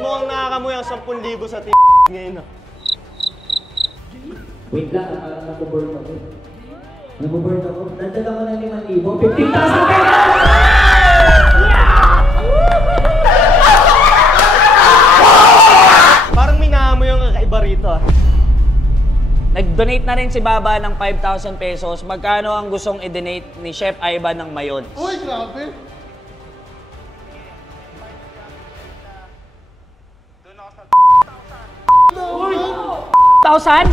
mo ang nakakamoy ang 10,000 sa ngayon. Wait lang, parang nag-board ako. Nag-board ako. Nandala ko na 5,000. 15,000 pesos! Parang may naamoy yung kakaiba rito ah. Nag-donate na rin si Baba ng 5,000 pesos. Magkano ang gustong i-donate ni Chef Ivan ng Mayon? Uy, grabe! Uy! 1,000?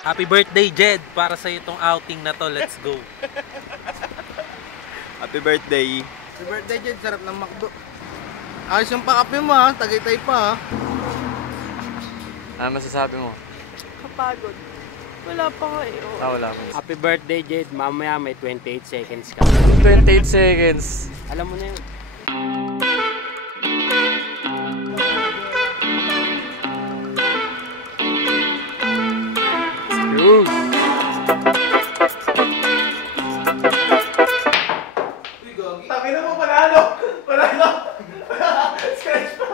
Happy birthday, Jed! Para sa itong outing na to, let's go! Happy birthday! Happy birthday, Jed. Sarap ng McDo. Ayos yung pack-up mo ha. Tagaytay pa ha. Ano masasabi mo? Kapagod. Wala pa nga eh. Wala mo. Happy birthday, Jed. Mamaya may 28 seconds ka. 28 seconds. Alam mo na yun. Takin na mo, panalo! Panalo! Scratch pa!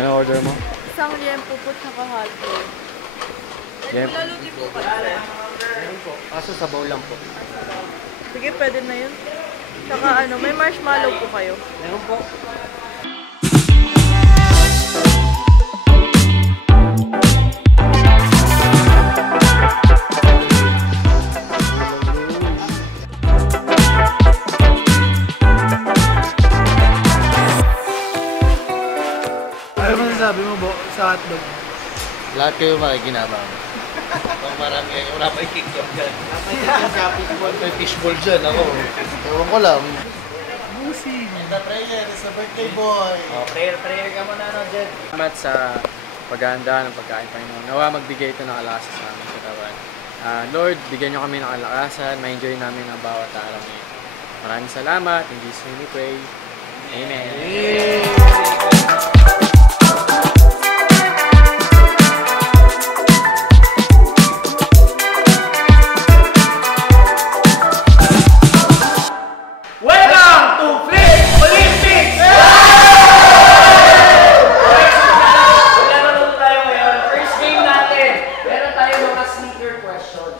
Ano order mo? Isang liempo po tsaka hotdog. Liempo. Lalugi po pala. Kaso sabaw lang po. Sige, pwede na yun. Tsaka ano, may marshmallow po kayo. Meron po. Ano masasabi mo, Bo, sa hotdog? Lahat kayo makikinabang. Kung marami kayo, wala pa yung kick-up dyan. May fishball dyan, ako. Ewan ko lang. Busing. And the prayer is the birthday boy. Oh, prayer ka muna, no, Jed? Salamat sa paghahanda ng pagkain, Panginoon. Nawa magbigay ito ng kalakasan sa aming katawan. Lord, bigyan niyo kami ng kalakasan. Ma-enjoy namin ang bawat araw ngayon. Maraming salamat. In Jesus' name we pray. Amen. Welcome to Flip Olympics! Laro tayo ngayon. First game natin. Meron tayo mga sneaker questions.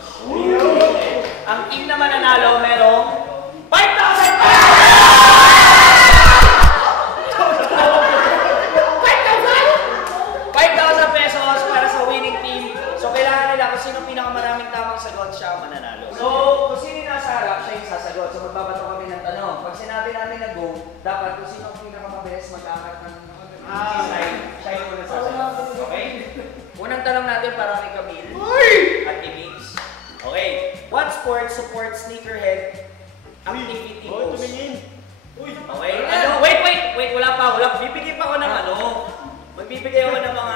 Ang team na mananalo merong 5,000 pesos! 5,000 pesos para sa winning team. So kailangan nila kung sino pinakamaraming tamang sagot siya ang mananalo. So kung sino yung nasa harap, siya yung sasagot. So magbabato kami ng tanong. Pag sinabi namin na go, dapat kung sino ang pinakamabilis mag-aangat ng slide, siya yung unang sasagot. Okay? Unang tanong natin para kay Camille at kay Migs. Okay. What sport supports sneakerhead activity most? Okay. Ano? Wait. Wala pa. Bibigay pa ako ng ano. Magbibigay ako ng mga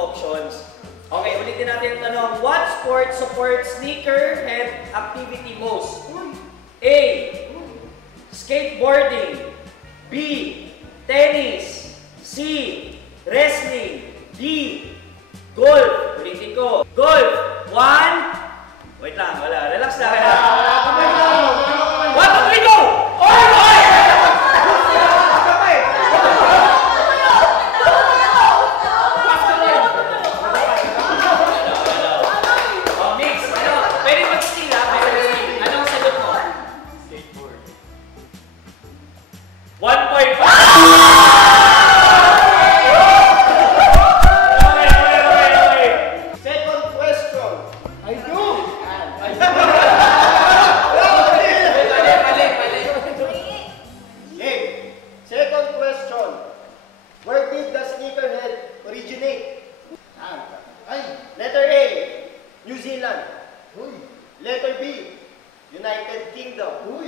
options. Okay, ulitin natin yung tanong. What sport supports sneakerhead activity most? A. Skateboarding. B. Tennis. C. Wrestling. D. Golf. Ulitin ko. Golf. 1. Wait lang, wala. Relax lang.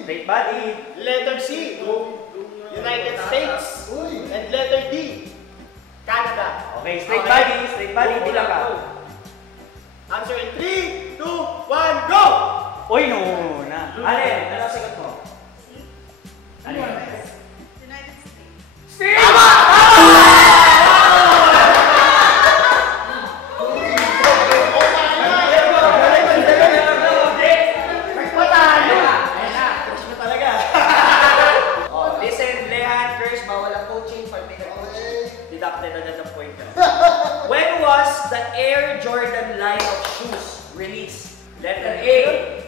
Straight body. Letter C, United States. And letter D, Canada. Okay, straight body, bilang ka. Answer in 3, 2, 1, go! Uy, no na. Alin, ano ang sagot mo? Alin? United States. Listen, Lehan, Chris, bawal ang coaching, particular coaching. Deducted agad ang point ka. When was the Air Jordan line of shoes released? Letter A,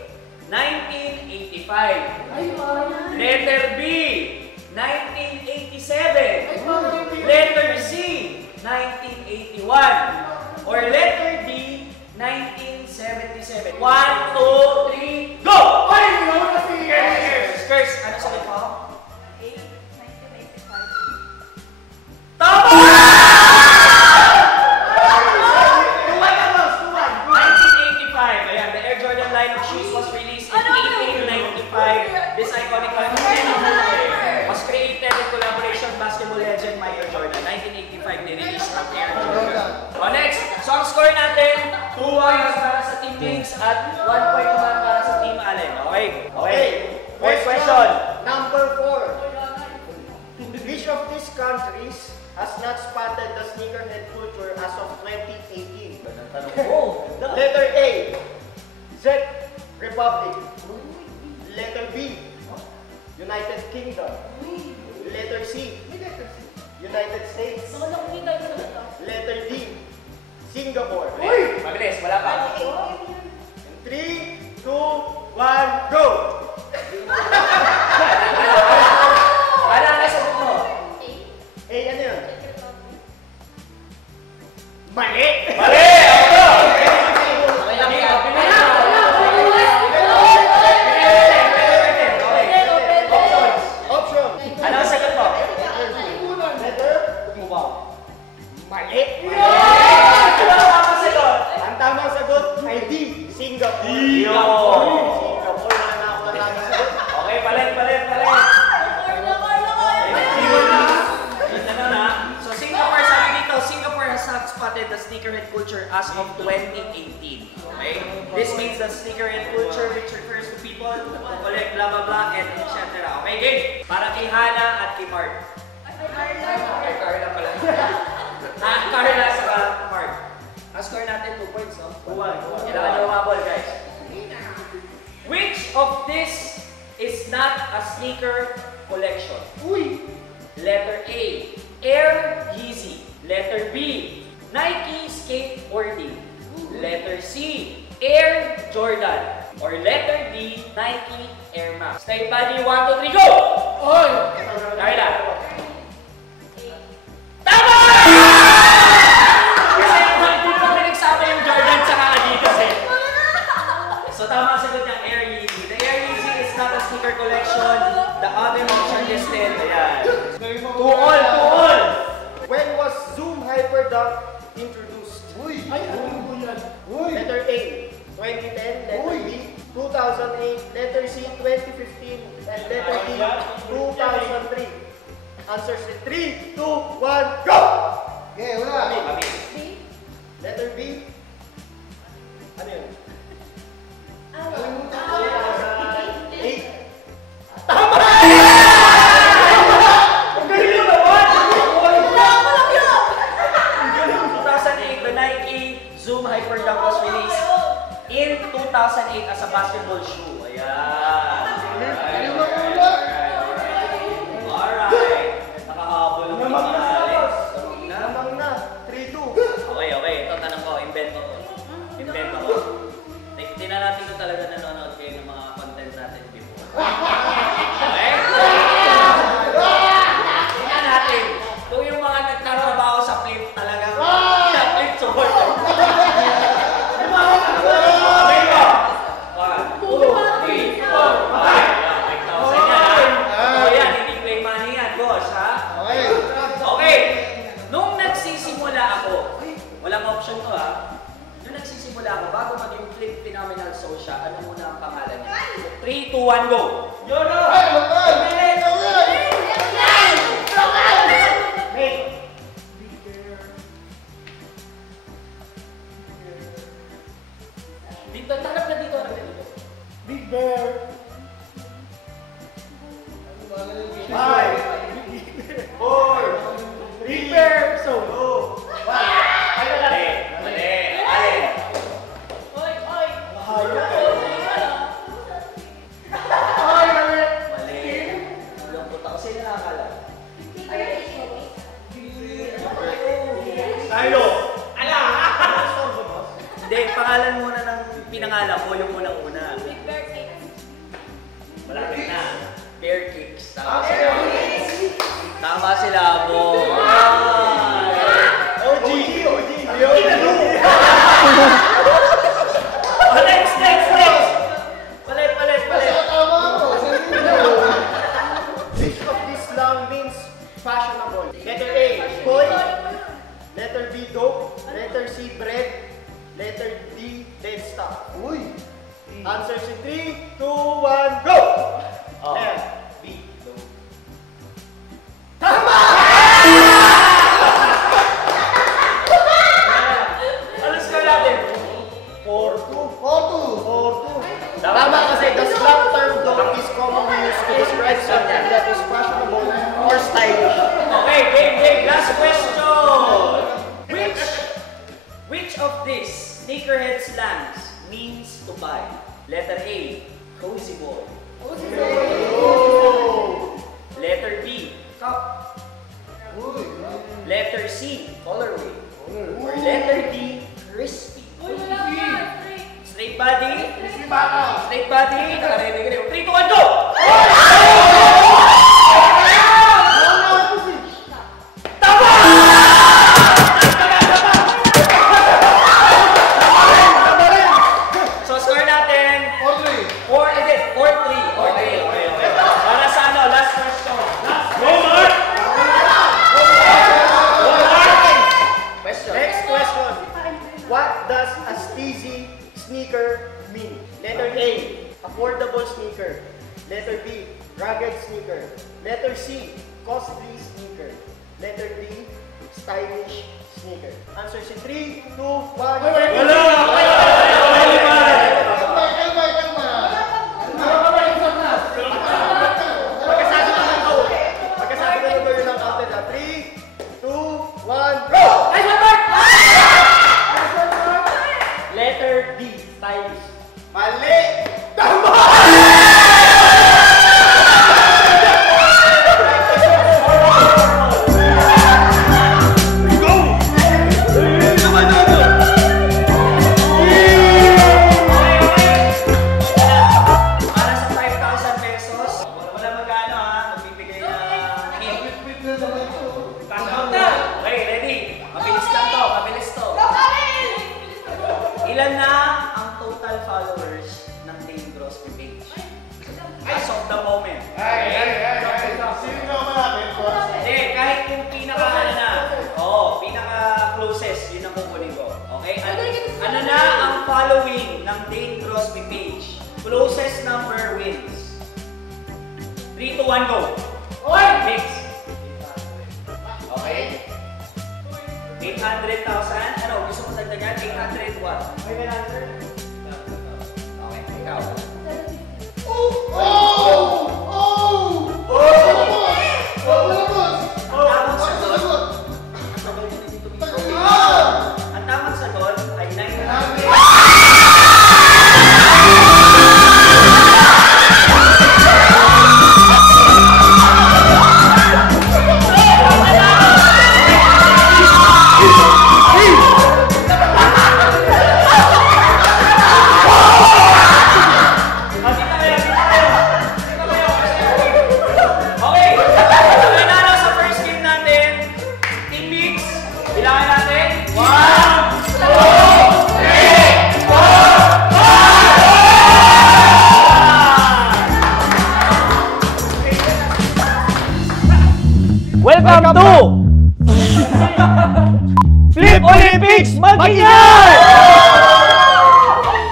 1985. Letter B, 1987. Letter C, 1981. Or letter D, 1977. 1, 2, 3, go! Skirts, ano sagot mo? Tama! 1985. Ayan, the Air Jordan line of shoes was released in 1895. This iconic line of shoes was created in collaboration with basketball legend Michael Jordan. 1985, ni-release ang Air Jordan. O next, so ang score natin, 2 points para sa Team Wings at 1 point naman para sa Team Allen. Okay? Okay. First question. Number 4. Which of these countries has not spotted the sneakerhead culture as of 2018? Letter A, Czech Republic. Letter B, United Kingdom. Letter C, United States. Letter D, Singapore. Mabilis, wala pa. 3, 2, 1, go! Wala na sagot mo. Eh, ano yun? Mali! Mali! Option. Ano ang sagot mo? Letter? Mali! Ang tamang sagot ay D, Singapore. Singapore na nakuha namin sagot. Okay, palit. So Singapore, sabi dito, Singapore has not spotted the sneakerhead culture as of 2018. Okay? This means that sneakerhead culture, which refers to people who collect blah blah blah and etc. Okay, game. Para kay Hana at kay Mark. Kay Carla pala. Carla sa Mark. Ang score natin 2 points, no? Kailangan nyo umabol, guys. Which of this is not a sneaker collection? Letter A, Air Yeezy. Letter B, Nike skateboarding. Letter C, Air Jordan. Or letter D, Nike Air Max. Stay body, 1, 2, 3, go! Carla. Tama! Kasi hindi pa pinagsama yung Jordan sa Adidas eh. So tama ang sagot ng Air Yeezy. The Air Yeezy is not a sneaker collection. The other option listed, ayan. To all! When was Zoom Hyperdunk introduced? Letter A, 2010. Letter B, 2008. Letter C, 2015. And letter D, 2003. Answers in 3, 2, 1, go! Okay, wala. Letter B. Ano yun? 8. Tama! Ang galing mo naman! 2008, the Nike Zoom Hyperdunk was released in 2008 as a basketball shoe. Ayan. Alright. Nakahabol ang Namang na, Alex. Namang na. 3-2. Okay. Ito tanong ko, invento Dito, tanap na dito. Big Bear. 5, 4, 3, so go. 1. Ay, mali. Alin. Oy! Mali. Ulong puta ko. Sino nakakala? Tayo. Hindi, pangalan muna ng pinangalan ko, yung unang-una. Big Bear Cake. Malapit na. Bear Kicks. Tama sila, Bo. OG. Next. Palit. Which of these long means fashionable? Letter A, boy. Letter B, dope. Letter C, bread. Letter D, dead stock. Uy! Answer si 3, 2, 1, go! Left. B. Tama! Ano score natin? 4-2. Tama kasi the slang term dope is commonly used to describe something that is fashionable or stylish. Okay, game. Last question. Which of these sneakerhead slangs means to buy? Letter A, cozy boy. Letter B, cup. Letter C, colorway. Or letter D, crispy. Straight body? Straight body? Nakarinig ka rin. 3, 2, 1, go! So score natin 4-3. Okay. Para sa ano, last question. Next question. What does a steezy sneaker mean? Letter A, affordable sneaker. Letter B, rugged sneaker. Letter C, costly sneaker. Letter D, stylish sneaker. Answer si 3, 2, 1. Pagkasabi ko na yun ang counted na 3, 2, 1, go! Letter D, stylish. Mali! Para sa 5,000 pesos, wala magkano ha, magbibigay ng hint. Okay, ready? Mabilis to. Ilan na ang total followers ng Dane Grosby page? As of the moment. Hindi, kahit yung pinaka closest, yun ang kukunin ko. Okay? Ano na ang following ng Dane Grosby page? Closest number wins. 3, 2, 1, go! Mix. Okay? 800,000? Ano? Gusto mo dagdagan? 800 what? Okay, ikaw. Ang tamang sagot ay 900. Welcome to Flip Olympics Magkinyan!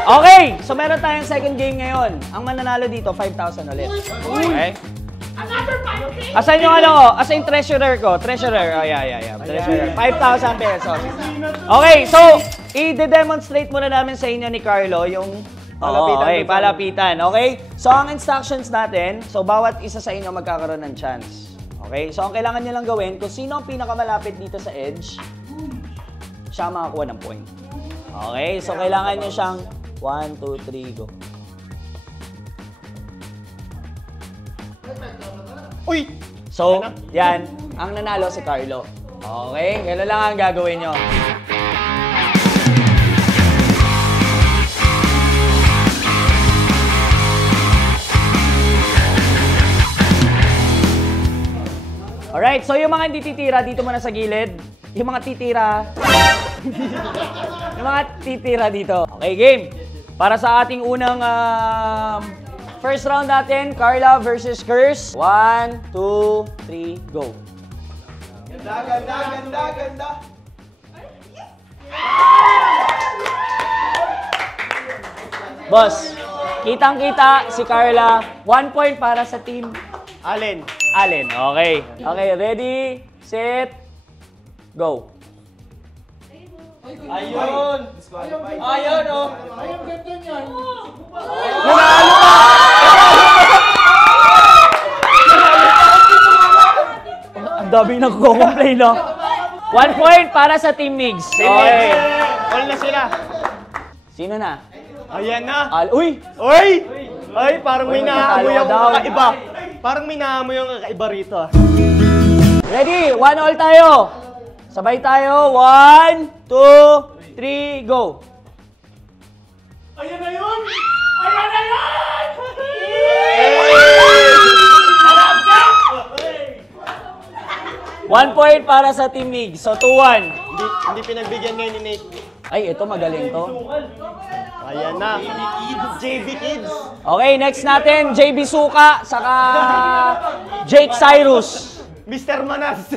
Okay, so so meron tayong second game ngayon. Ang mananalo dito, 5,000 ulit. Okay? Asan yung ano? Asan yung treasurer ko? Treasurer. Oh, yeah. Treasurer. 5,000 pesos. Okay, so, i-demonstrate muna namin sa inyo ni Carlo yung palapitan. Okay? So, ang instructions natin, so, bawat isa sa inyo magkakaroon ng chance. Okay? So, ang kailangan nyo lang gawin, kung sino ang pinakamalapit dito sa edge, siya makakuha ng point. Okay? So, kailangan nyo siyang 1, 2, 3, go. Uy! So, yan. Ang nanalo si Carlo. Okay? Gano'n lang ang gagawin nyo. Alright, so yung mga hindi titira, dito muna sa gilid. Yung mga titira... yung mga titira dito. Okay, game. Para sa ating unang first round natin, Carla versus Curse. 1, 2, 3, go. Ganda. Boss, kitang-kita si Carla. 1 point para sa team Allen. Okay. Okay, ready, set, go. Ayun, oh. Nanalo ka! Ang dami nagko-complain, no? 1 point para sa Team Migs. Okay. All na sila. Sino na? Ayan na. Uy! Ay, parang may naamoy ang Daw. kakaiba. Parang may naamoy ang kakaiba rito. Ready? 1 all tayo. Sabay tayo. 1, 2, 3, go. Ayan na yun! 1 point para sa Team Migs. So, 2-1. Hindi pinagbigyan ngayon ni Nate. Ay, ito magaling to. Ayan na. JB Kids. Okay, next natin, JB Suka, saka Jake Cyrus. Mr. Manas.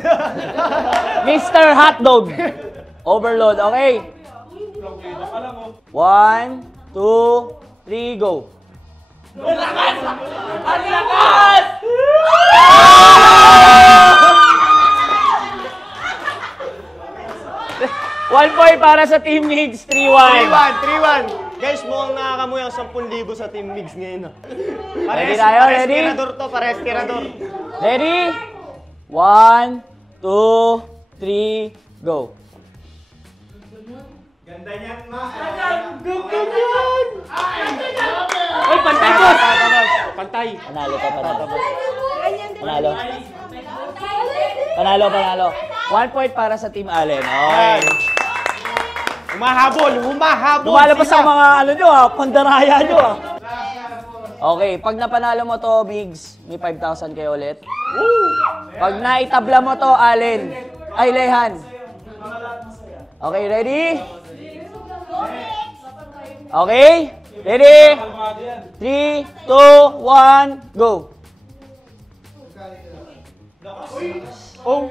Mr. Hotdog. Overload, okay? 1, 2, 3, go. Ang lakas! 1 point para sa Team Migs, 3-1. 3-1. Guys, mukhang nakakamuy ang 10,000 sa Team Migs ngayon. Ready tayo, ready? Pares tirador. Ready? 1, 2, 3, go. Ganda niyan, Uy, pantay, boss! Pantay. Panalo ka, Panalo. 1 point para sa Team Allen. Okay. Humahabol. Lumalabas ang mga pandaraya nyo Okay, pag napanalo mo to, Migs, may 5,000 kayo ulit. Pag naitabla mo to, Allen, ay Lehan. Okay, ready? Okay? Ready? 3, 2, 1, go. Oh.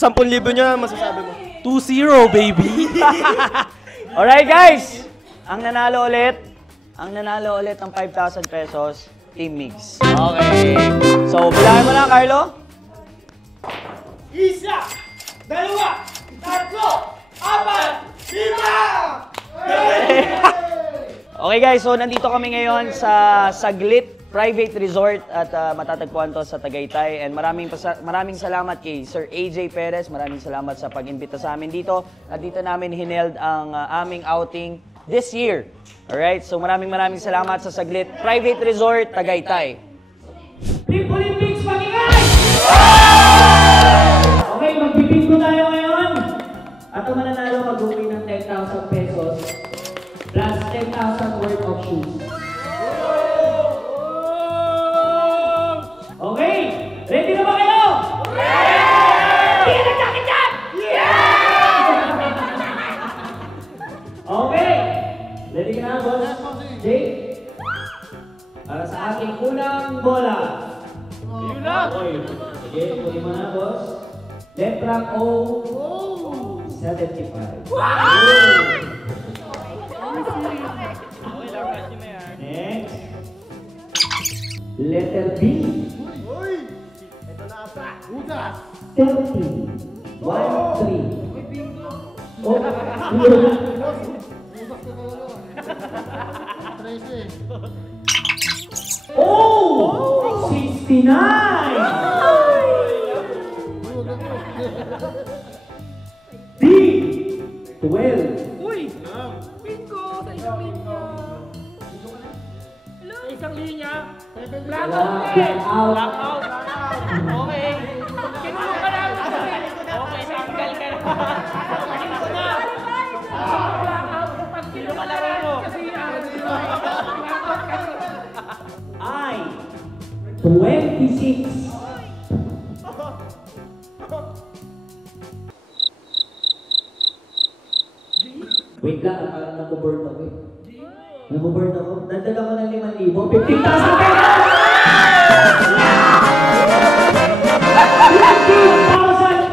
$10,000 nyo na masasabi mo. 2-0, baby! Alright, guys. Ang nanalo ulit ng 5,000 pesos, Team Migs. Okay. So, bilangin mo na, Carlo. 1, 2, 3, 4, 5! Okay guys, so nandito kami ngayon sa Saglit Private Resort at matatagpuan to sa Tagaytay. And maraming salamat kay Sir AJ Perez. Maraming salamat sa pag-imbita sa amin dito. At dito namin hineld ang aming outing this year. Alright, so maraming salamat sa Saglit Private Resort, Tagaytay. Team Olympics, pag-ingay! Okay, magbibingo tayo ngayon. At ang mananalo mag-uwi ng 10,000 pesos plus 10,000 worth of shoes. Okay, ready na ba kayo? Yeah! Hindi na jacket yan! Yeah! Okay, ready ka na, boss? Jake? Para sa ating Sige, kunin mo na, boss. Left rack O. 75. Next. Letter B. Ito na ata. 30. 1, 3. Oh, oh! 69! B! 12. Uy! Bingo! Sa isang linya. Hello? Sa isang linya. Blackout. Blackout. Okay. Kinuha ka lang. Okay, tanggal ka na. Kinuha na. Blackout. Pag kinuha ka lang mo. Kasi blackout ka. I. 26. Wait lang, nag-burn ako eh. Nag-burn ako. Nagdala ko ng 5,000. 15,000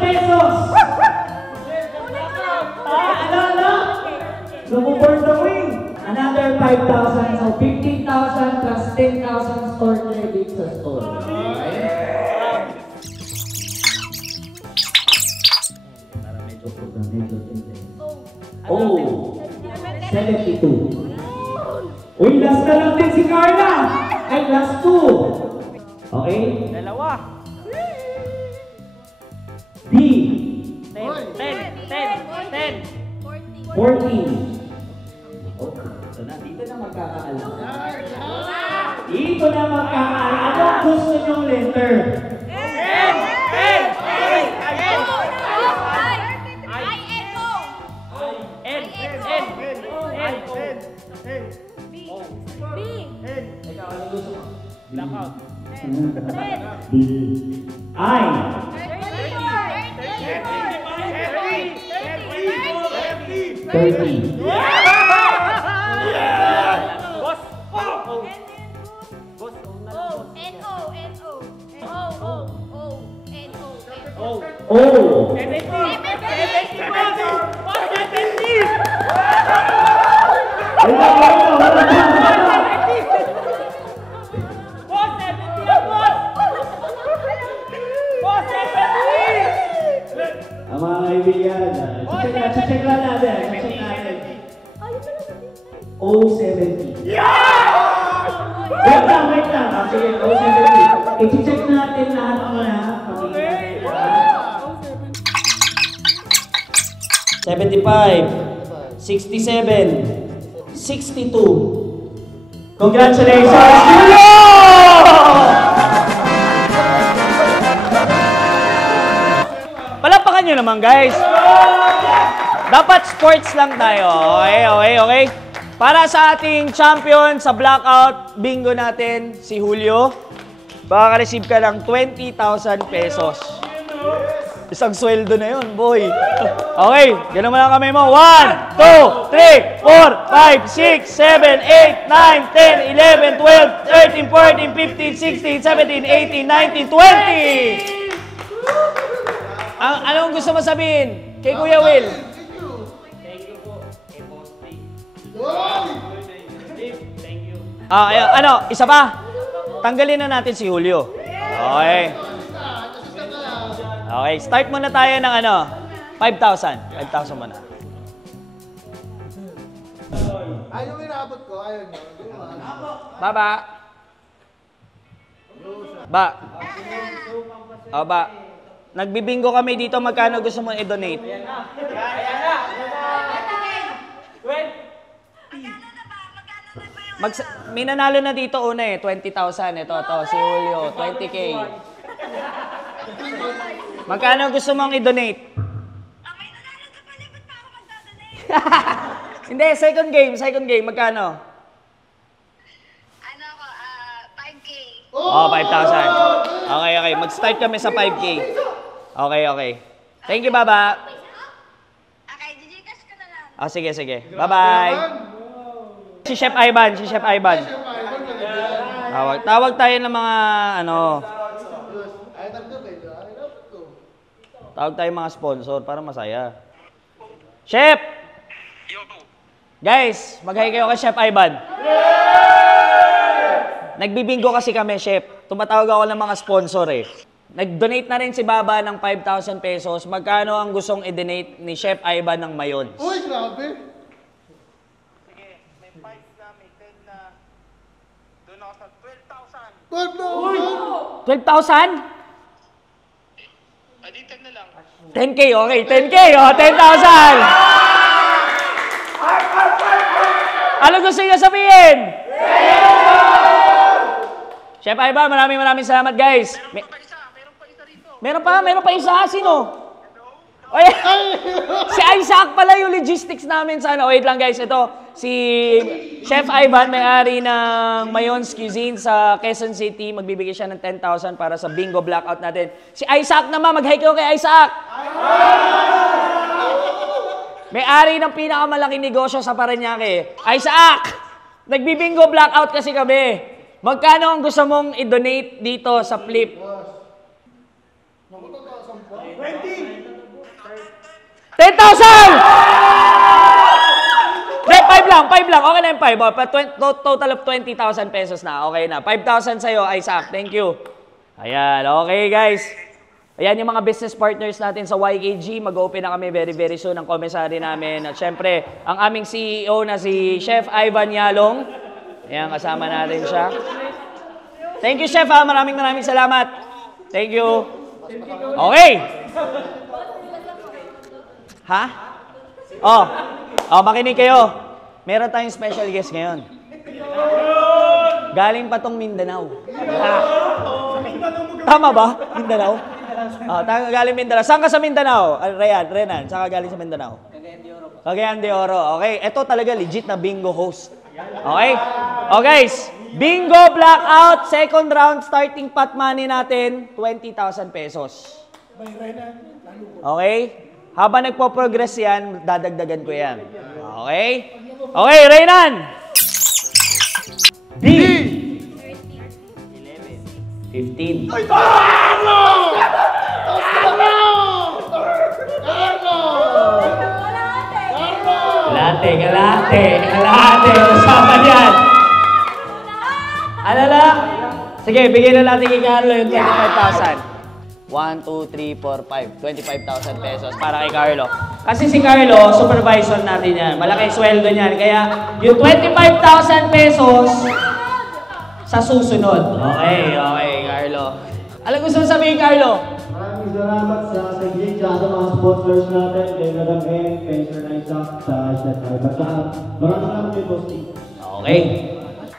pesos! 15,000 pesos! Ano? Nag-burn ako eh. Another 5,000. So 15,000 plus 10,000 store credit sa store. Para medyo Oh, 72. Uy, last na lang din si Carla! Ay, last 2. Okay? Dalawa. D. 10. 14. Okay, ito na. Dito na magkakaalam. Dito na magkakaalam. Anong gusto nyong letter? Blackout. D. I. 30. Boss. Oh. 70. Ang mga kaibigan, check lang natin. O70. Wait lang. Sige, O70. I-check natin lahat muna. 75, 67, 62. Congratulations, Julio! Palapakan nyo naman, guys. Dapat sports lang tayo. Okay. Para sa ating champion sa blackout bingo natin, si Julio, makaka-receive ka ng 20,000 pesos. Isang sweldo na yun, boy. Okay, ganun mo lang kami mo. 1, 2, 3, 4, 5, 6, 7, 8, 9, 10, 11, 12, 13, 14, 15, 16, 17, 18, 19, 20! Anong gusto mo sabihin kay Kuya Will? Thank you po. Kay Boss Steve. Thank you. Isa pa. Tanggalin na natin si Julio. Okay. Okay, start muna tayo ng 5,000. 5,000 muna. Ayaw yung inaabot ko, ayaw nyo. Ba. Ba. Nagbibingo kami dito. Magkano gusto mo i-donate? Ayan na. May nanalo na dito una 20,000. Ito, si Julio. 20K. Magkano gusto mong i-donate? May nanalo ka pala, ba't pa ako magdadonate? Hindi, second game. Magkano? 5K. 5,000. Okay. Mag-start kami sa 5K. Okay. Thank you, Baba. Okay, Gcash ko na lang. Sige. Bye-bye. Si Chef Ivan. Tawag tayo ng mga Ay, tatlo ba ito? Tawag tayo mga sponsor para masaya. Chef! Guys, mag-hi kayo kay Chef Ivan. Nagbibingo kasi kami, Chef. Tumatawag ako ng mga sponsor eh. Nag-donate na rin si Baba ng 5,000 pesos. Magkano ang gustong i-donate ni Chef Ivan ng Mayon? Uy, grabe! Sige, may 5 na, may 10 na. Doon ako sa 12,000. 12,000? Adi 10 na lang. 10K, okay. 10K, oh, 10,000! Ano gusto niyo sabihin? Chef Ivan, maraming salamat, guys. Meron pa isa. Sino? Oy, si Isaac pala yung logistics namin sa ano. Wait lang, guys. Ito, si Chef Ivan, may-ari ng Mayon's Cuisine sa Quezon City. Magbibigay siya ng 10,000 para sa bingo blackout natin. Si Isaac naman, mag-hi kayo kay Isaac. May-ari ng pinakamalaking negosyo sa Parañaque. Isaac! Nagbibingo blackout kasi kami. Magkano ang gusto mong i-donate dito sa flip? 10,000! 5 lang. Okay na yung 5. Total of 20,000 pesos na. Okay na. 5,000 sa'yo, Isaac. Thank you. Ayan. Okay, guys. Ayan yung mga business partners natin sa YKG. Mag-open na kami very soon ang commissary namin. At syempre, ang aming CEO na si Chef Ivan Yalong. Ayan, kasama natin siya. Thank you, Chef. Maraming salamat. Thank you. Okay. Ha? Makinig kayo. Meron tayong special guest ngayon. Galing pa tong Mindanao. Tama ba? Mindanao? Galing Mindanao. Saan ka sa Mindanao? Renan, saan ka galing sa Mindanao? Cagayan de Oro. Okay, ito talaga legit na bingo host. Okay? O guys, bingo blackout, second round, starting pot money natin, 20,000 pesos. Okay? Habang nagpo-progress yan, dadagdagan ko yan. Okay? Okay, Renan! D! 15. Ay, Carlo! Kalate. Usapan yan. Alala? Sige, bigyan na natin kay Carlo yung 25,000. 1, 2, 3, 4, 5. 25,000 pesos para kay Carlo. Kasi si Carlo, supervisor natin yan. Malaking sweldo niyan. Kaya yung 25,000 pesos sa susunod. Okay, Carlo. Alam gusto mo sabihin, Carlo? Maraming salamat sa Gig at sa mga sponsors natin. Kay Madam M, kay Sir Isaac, sa Chef Ivan. Maraming salamat kay Boss T. Okay.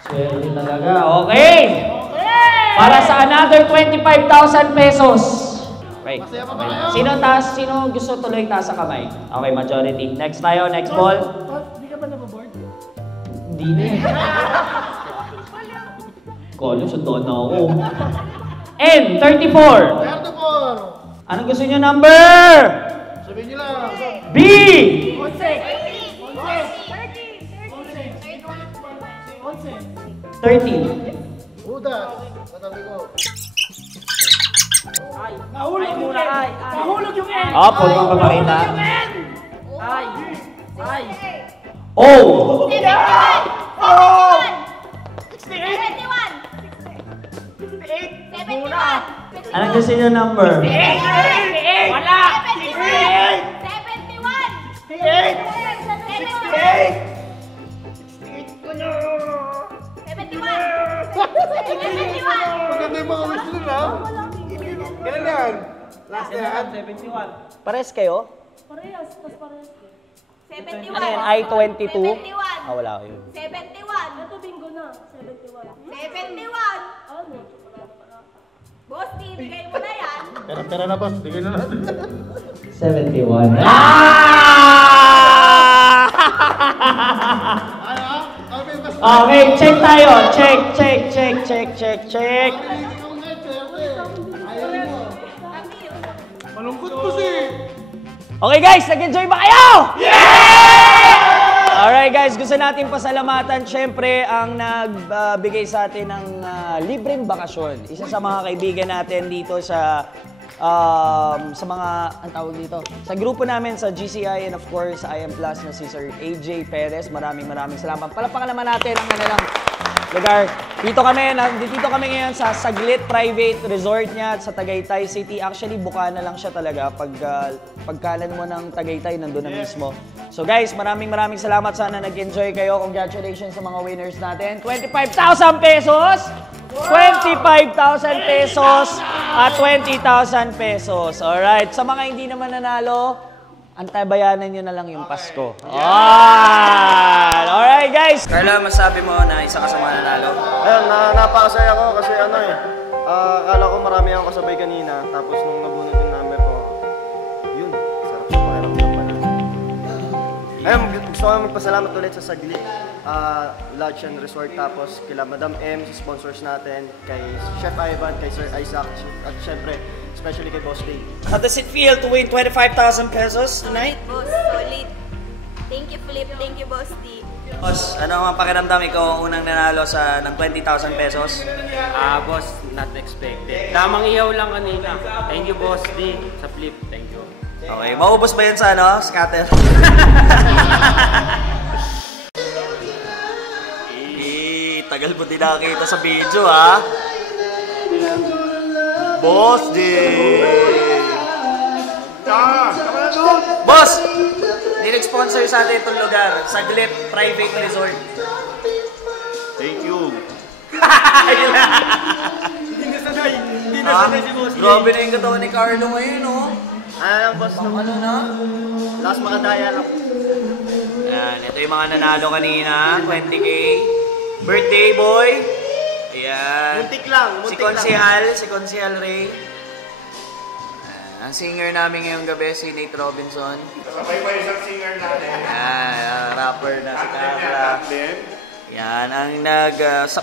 Sweldo talaga. Okay. Para sa another 25,000 pesos. Okay. Sino gusto tuloy taas sa kamay? Okay, majority. Next tayo, next ball. Hindi ka ba nababoard? Hindi na eh. Kolo, sundoon na ako. N, 34. Anong gusto nyo number? Sabihin nyo lang. B! 13. Budas. Katabi ko. Nahulog yung N! Nahulog yung N! Huwag mong papakita. Ay! O! 71! Anong gusto nyo number? Wala! 71! Maganda yung mga wish nun, ha? Kailan yan? Last na yan? 71. Pares kayo? Parehas, tas parehas. 71! Ano yan? I-22? 71! Wala ko yun. 71! Ito bingo na, 71. 71! Ano? Boss, ibigay mo na yan! Pera na, boss. Bigyan na natin. 71. Okay, check tayo. Check. Malungkot po si. Okay guys, nag-enjoy ba kayo? Yeah! Alright guys, gusto natin pasalamatan syempre ang nagbigay sa atin ng libreng bakasyon. Isa sa mga kaibigan natin dito sa sa mga, ang tawag dito, sa grupo namin sa GCI and of course sa IM Plus na si Sir AJ Perez. Maraming salamat. Palapakan naman natin ang kanilang lugar. Dito kami ngayon sa Saglit Private Resort niya sa Tagaytay City. Actually, buka na lang siya talaga. Pagkalan mo ng Tagaytay, nandun na mismo. So guys, maraming salamat. Sana nag-enjoy kayo. Congratulations sa mga winners natin. 25,000 pesos! 25,000 pesos at 20,000 pesos. Alright. Sa mga hindi naman nanalo, antabayanan nyo na lang yung Pasko. Alright guys! Carla, masabi mo na isa ka sa mga nanalo? Ayun, napakasaya ko kasi akala ko marami akong kasabay kanina. Tapos nung nabunod yung number ko, yun, sarap sa pakiramdam pala. Ayun, gusto ko magpasalamat ulit sa Saglit Lodge and Resort, tapos kila Madam M, sa sponsors natin, kay Chef Ivan, kay Sir Isaac, at syempre, especially kay Boss Dave. How does it feel to win 25,000 pesos tonight? Boss, solid. Thank you, Flip. Thank you, Boss D. Boss, ano ang pakiramdam? Ikaw ang unang nanalo ng 20,000 pesos? Boss, not expected. Tamang ihaw lang kanina. Thank you, Boss D. Sa Flip, thank you. Okay, maubos ba yun sa scatter? Tagal mo din nakakita sa video, ha? Boss D! Boss! Nag-sponsor sa atin itong lugar. Saglit Private Resort. Thank you. Hindi nasanay si Boss D. Grabe na yung katawan ni Carlo ngayon, oh. Boss, ano na? last makadaya lang. Ayan, ito yung mga nanalo kanina. 20K. Birthday boy. Ayan. Muntik lang. Si Consihal Ray. Ang singer namin ngayong gabi, si Nate Robinson. Sabay pa isang singer natin. Ayan, rapper na si Carla. Yan, ang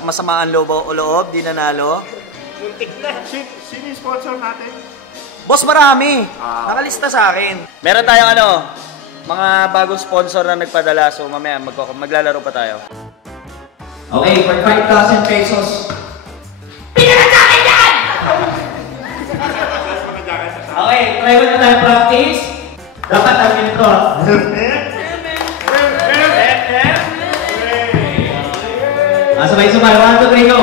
masamaan loob, di nanalo. Muntik na. Sino yung sponsor natin? Boss, marami. Nakalista sa akin. Meron tayong mga bagong sponsor na nagpadala. So mamaya maglalaro pa tayo. Okay, for 5,000 pesos. Pinagsakin yan! Okay, try mo na tayo practice. Dapat ang intro. Sabay-sabay. 1, 2, 3, go!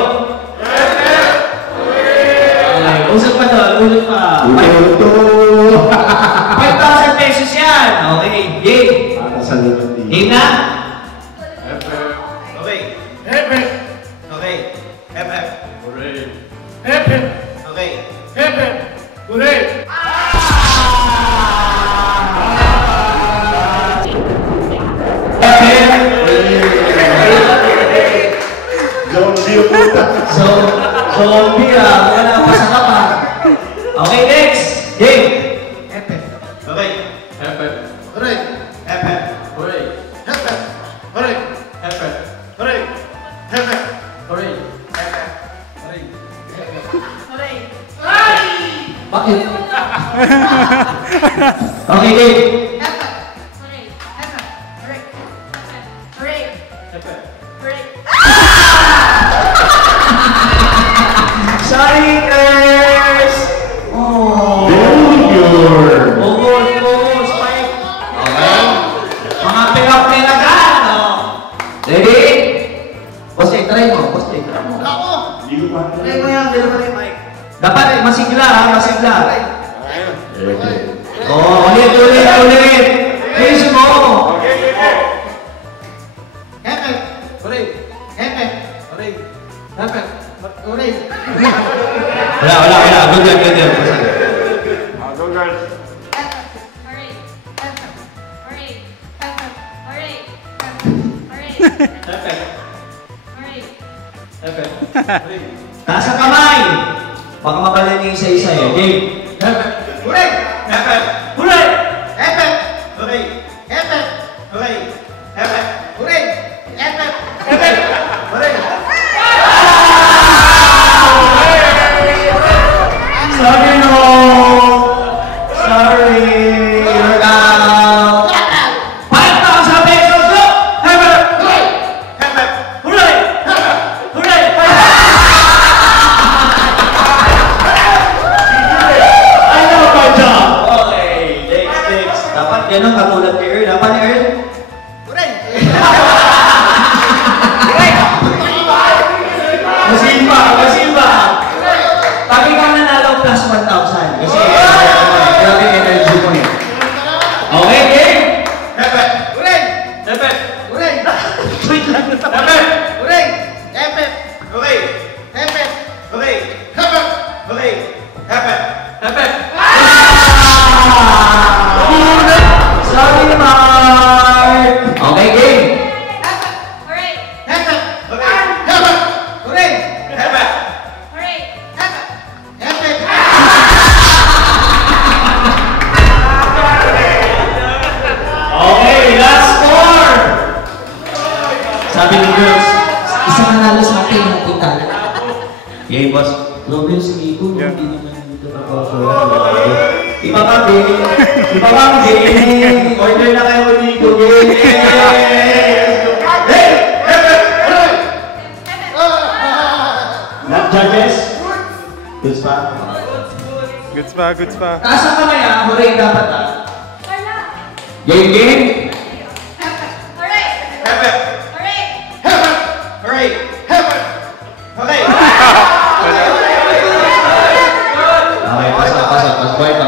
Okay, usap pa doon. Ulit pa. 5,000 pesos yan. Okay, game. Game na? Zombie wala pa sa kapa. Okay, next. Game. Okay. Hooray. Hooray. Hooray. Hooray. Hooray. Hooray. Bakit? Okay, game. Strikers! Oh! Bugos, Spike. Okay. Mga pinag-pinagan. Ready? Boss, try mo. Ako! Try mo yan. Dapat masigla, ha? Masigla. Oh, ulit. Please mo. Wala. Good job. Go girls. Taas ang kamay! Baka mabala niyo isa-isa eh. Game. Hooray! Hooray! Sorry, you're out. 5,000 pesos, go! Hooray! ganun katulad ni Earl. Apa ni Earl? Uray! Masimba! Masimba! Pag ikaw nanalo plus 1,000. Kasi grabe yung energy mo eh. Okay, game! Hepe! Uray! Hepe! Uray! Wait lang na tayo. Hepe! Uray! Hepe! Okay! Hepe! Okay! Hepe! Okay! Hepe! Hepe! Sorry, Mark! Okay, game! Hooray! Hepe! Okay! Hepe! Uray! Hepe! Hooray! Hepe! Okay, last four! Sabi ni girls, isang nanalo sa atin ng kita. Yay, boss. Grabe si Miko, hindi naman dito napapawala. Ipapagin! Ipapagin! Order na kayo ni Miko. Hey! Not judges? Goods pa? Goods pa, goods pa. Taas ang kamay ah, hooray dapat ah. Game, game! Hooray! Hepe! Hooray! Hepe! Hooray! Hepe! Okay! Okay, pasok. Boy pa.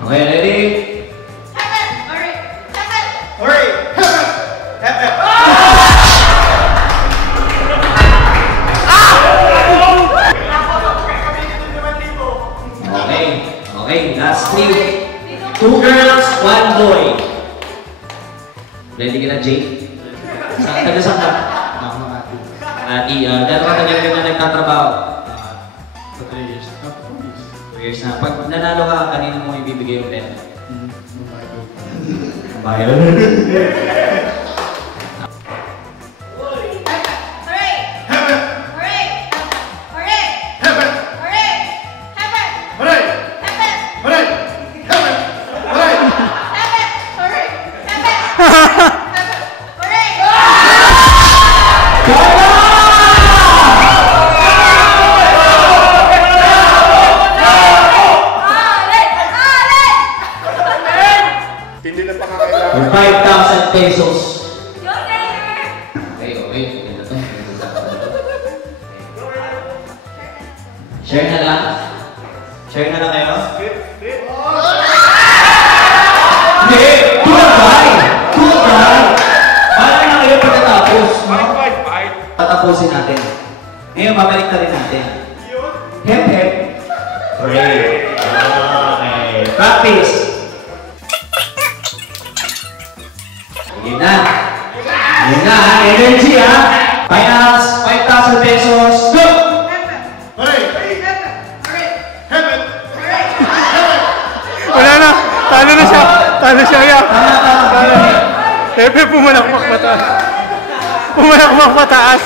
Okay, ready? Hooray! Hooray! Hepe! Hepe! Okay, last three. 2 girls, 1 boy. Ready ka na, Jake? Taga-saan ka? Ati, gano'n ka tagal ka na nagtatrabaho? 3 years. 2 years na. Pag nanalo ka, kanino mo ibibigay yung pera? Bayad. Hooray! Hooray! Hooray! Hepe! Hooray! Hepe! Hooray! Hepe! Hooray! Hepe! Hooray! Hepe! Hooray! Hepe! Hooray! Hindi na pakakailangan. Yung 5,000 pesos. Joker! Okay. Maganda to. Share na lang. Share na lang kayo. Hindi! Tulagay! Paano na kayo pagkatapos? Fight. Tatapusin natin. Ngayon, babalik na rin natin. Hep. Hooray! Okay. Practice! Sige na. Energy ha. Finals, 5,000 pesos. Go! Hooray! Hepe! Wala na. Talo na siya. Ya. Hepe, pumalakpak pataas.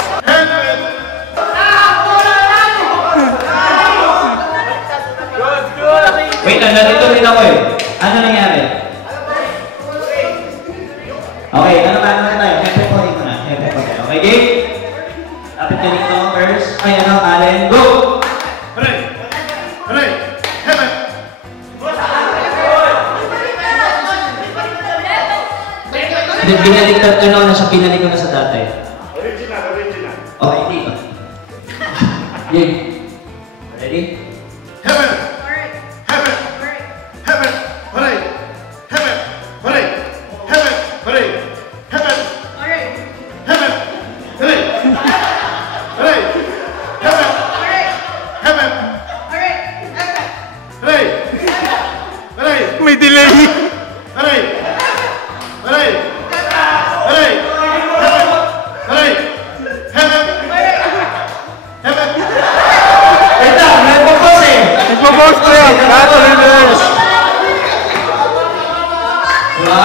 Wait lang, nandito rin ako eh. Ano nangyari? Okay, ano tayo? Hepe po rin muna. Okay, game? Lapit ka dito, first. Ay, Allen, go! Hooray! Hooray! Hepe! Binaligtad ka na siya, pinalik ko na sa dati. Original. Okay, hindi ba? Game. Ready? Hepe! Hepe! Hepe! Hooray! Hepe! Hooray! Hepe! Hooray! Hepe! Hepe! Hooray! Hooray! Hepe! Hepe! Hooray! Hooray! May delay. Hooray! Hooray! Hooray! Hepe! Hooray! Hepe! Hepe! Wait lang, nagpo-pause eh! Nagpo-pause pa yan. Diba?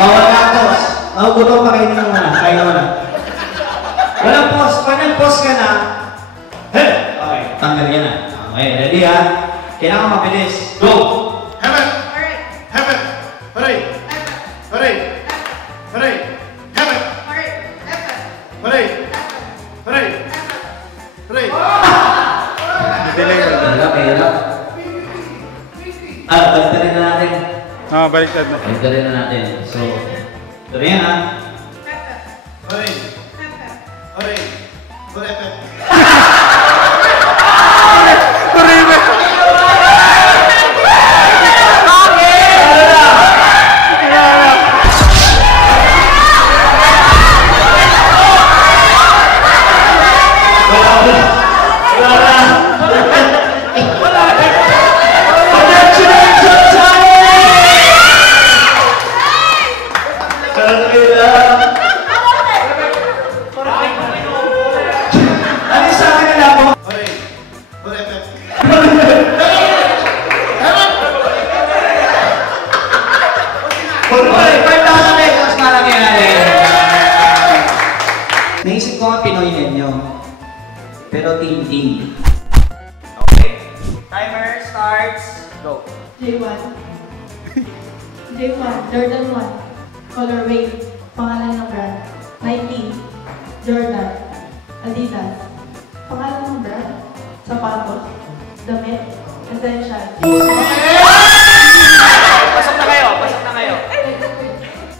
Bawal na pause. Gutom pa kayo nang muna. Kain na muna. Walang pause. Pag nag-pause ka na, hey! Okay, tanggal ka na. Okay, ready ha? Kailangan mabilis. Go! Hepe! Hepe! Hooray! Hooray! Hooray! Hepe! Hooray! Hooray! Hooray! Mahirap. Baliktad na natin. Baliktad na. Baliktad na natin. So, ito yan ha. Orange. Orange. Orange. Naisip ko nga Pinoy ninyo. Pero team. Okay. Timer starts. Go. J1. J1, Jordan 1. Colorway. Pangalan ng brand. Nike. Jordan. Adidas. Pangalan ng brand. Sapatos. Damit. Essential. Pasok na kayo.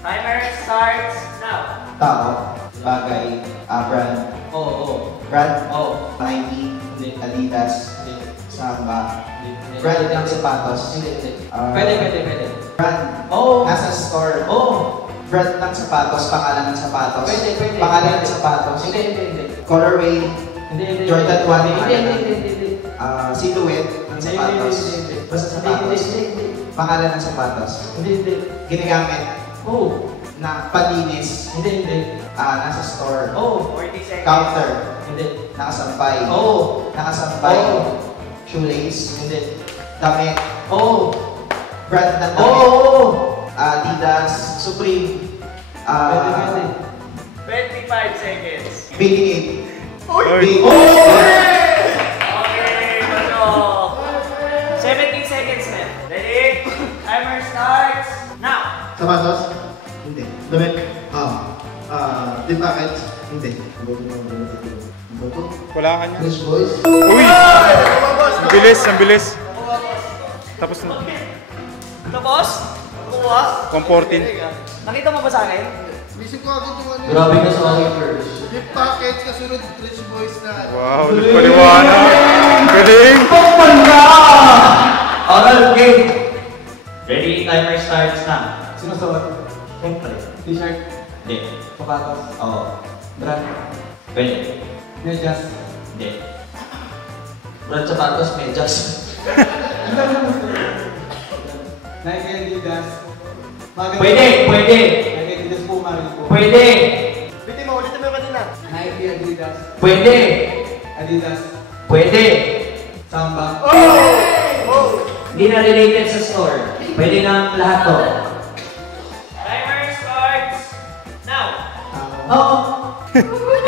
Timer starts now. Tao, bagay, brand. Brand, Nike, Adidas, Samba. Brand ng sapatos. Pwede. Brand, nasa store. Brand ng sapatos, pangalan ng sapatos. Pwede. Pangalan ng sapatos. Hindi. Colorway, Hindi. Jordan 1, Hindi. silhouette ng sapatos. Basta sapatos. Pangalan ng sapatos. Hindi. Ginagamit. Na panlinis. Hindi. Nasa store. 40 seconds. Counter. Hindi. Nakasampay. Nakasampay. Shoelace. Hindi. Damit. Brand ng damit. Adidas. Supreme. 25 seconds. Big. Okay, pasok. 17 seconds na. Ready? Timer starts now. Sapatos? Hindi. Damit? Tip package? Hindi. Wala ka niya. Fresh boys? Uy! Ang bilis. Tapos na. Tapos? Kuha? Comforting. Nakita mo ba sa akin? Isip ko agad yung ano. Grabe ka sa akin first. Tip package, kasunod Fresh boys na. Wow, paliwanag. Galing! Oral game. Ready? Timer starts na. Sino sa Siyempre. T-shirt. Hindi. Sapatos. Brand. Pwede. Medyas. Hindi. Brand sapatos, medyas. Nike, Adidas. Pwede. Nike, Adidas po, Pwede. Ulitin mo kanina. Nike, Adidas. Pwede. Adidas. Pwede. Samba. Hindi na related sa store. Pwede na lahat to. Timer starts now.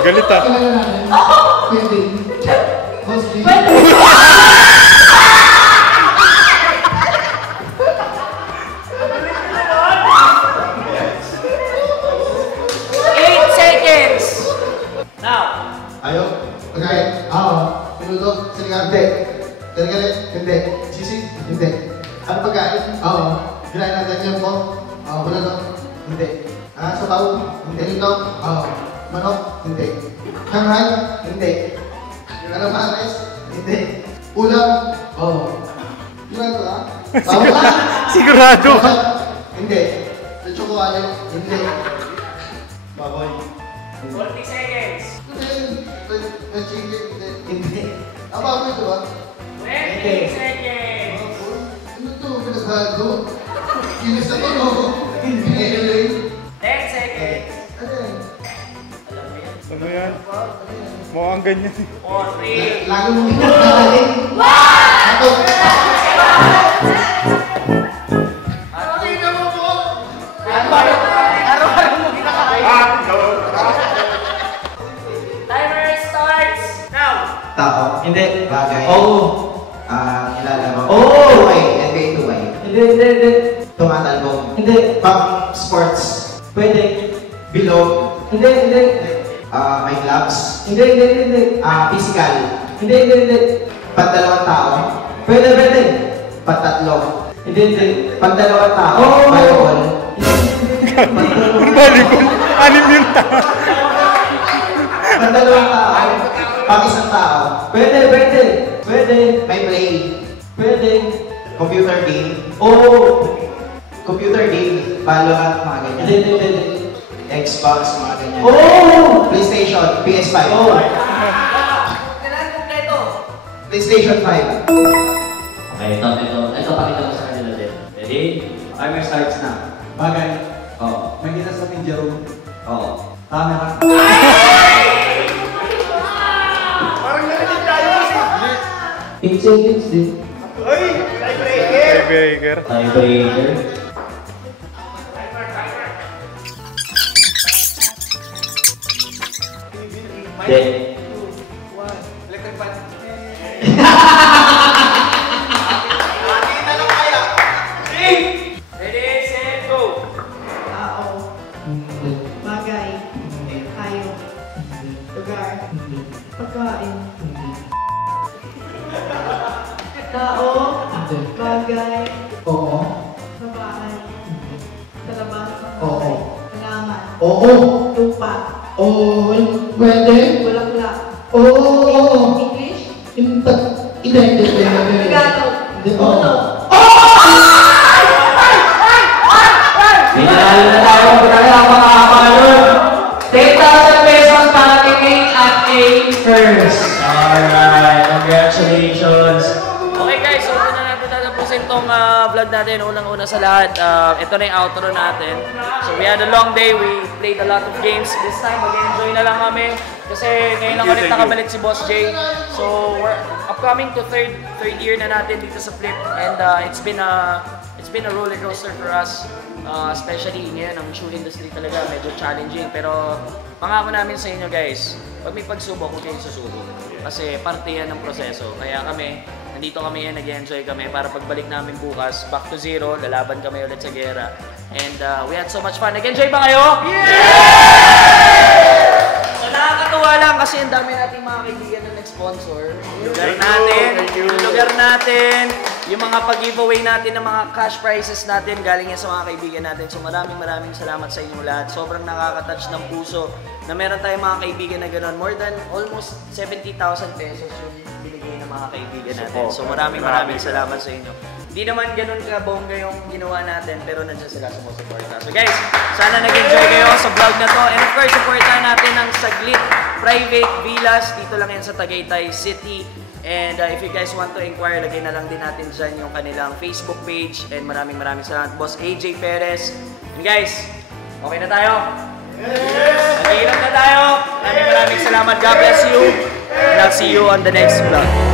Galit ah. Pwede. Hosty. 8 seconds. Now. Ayaw? Pagkain? Pinudok? Sinigang? Hindi. Galit? Hindi. Sisig? Hindi. Ano pagkain? Ginain natin yan po? Wala lang? Hindi. Sabaw? Hindi. Ito? Manok? Hindi. Shanghai? Hindi. Calamares? Hindi. Ulam? Sigurado ka? Sigurado ka? Hindi. Chocolate? Hindi. Baboy? 40 seconds. Hindi. Baboy ito ba? 20 seconds. Ano ito? Pinagbago? Kinis na ito, no? Hindi. 10 seconds. Ano yan? Mukhang ganyan. 4, 3. Lagi mong pinagbago. Ako. Tingnan mo po! Araw-araw mo kinakain. Timer starts now. Tao. Hindi. Bagay. Nilalaro. Okay. NBA 2Y. Hindi. Tumatalbog. Hindi. Pang sports. Pwede. Bilog. Hindi. May gloves. Hindi. Physical. Hindi. Pantalawang tao. Pwede. Patatlo. Hindi. Pag dalawang tao, Oo. volleyball. Volleyball. Anim yung tao. Pag dalawang tao, pag isang tao. Pwede. May play. Pwede. Computer game. Oo. Computer game. Valorant, mga ganyan. Hindi. Xbox, mga ganyan. Oo. PlayStation, PS5. Oo. Kailangan kompleto. PlayStation 5. Okay, ito pakita mo sa kanila din. Ready? Timer starts na. Bagay. Oo. May ginas natin Jerome. Oo. Camera. Parang narinig tayo kasi. 8 seconds din. Uy! Tiebreaker! Tiebreaker. Tiebreaker. Hindi. Electric fan. Ready, set, go! Tao. Bagay. Tayo. Lugar. Pagkain. Tao. Bagay. Oo. Sa bahay. Sa labas ng Oo. bahay. Halaman. Oo. Lupa. Oo. Pwede. Bulaklak. Oo. English. Hindi. Tagalog. Oo. Minanalo na tayo. Talaga makakapalon. 10,000 pesos para kay Kate at A first. Alright. Congratulations. Okay guys, so ito na natin tatapusin tong vlog natin. Unang-una sa lahat, ito na yung outro natin. So we had a long day, we played a lot of games. This time, mag-enjoy na lang kami. Kasi ngayon lang ulit nakabalik si Boss J. So we're upcoming to third year na natin dito sa Flip. And it's been a roller coaster for us. Especially ngayon, ang shoe industry talaga medyo challenging. Pero pangako namin sa inyo guys, pag may pagsubok, huwag kayong susuko. Kasi parte yan ng proseso. Kaya kami, nandito kami yan, nag-enjoy kami para pagbalik namin bukas, back to zero, lalaban kami ulit sa gera. And we had so much fun. Nag-enjoy ba kayo? So nakakatuwa lang kasi ang dami nating mga kaibigan na nag-sponsor. Yung lugar natin, yung mga pag-giveaway natin ng mga cash prizes natin, galing yan sa mga kaibigan natin. So maraming salamat sa inyo lahat. Sobrang nakaka-touch ng puso na meron tayong mga kaibigan na gano'n. More than almost 70,000 pesos yung binigay ng mga kaibigan natin. So maraming salamat sa inyo. Hindi naman ganun kabongga yung ginawa natin, pero nandiyan sila sumusuporta. So guys, sana nag-enjoy kayo sa vlog na to. And of course, supportahan natin ang Saglit Private Villas. Dito lang yan sa Tagaytay City. And if you guys want to inquire, lagay na lang din natin dyan yung kanilang Facebook page. And maraming salamat, Boss AJ Perez. And guys, okay na tayo? Yes! Nag-iinom na tayo. Maraming salamat. God bless you. And I'll see you on the next vlog.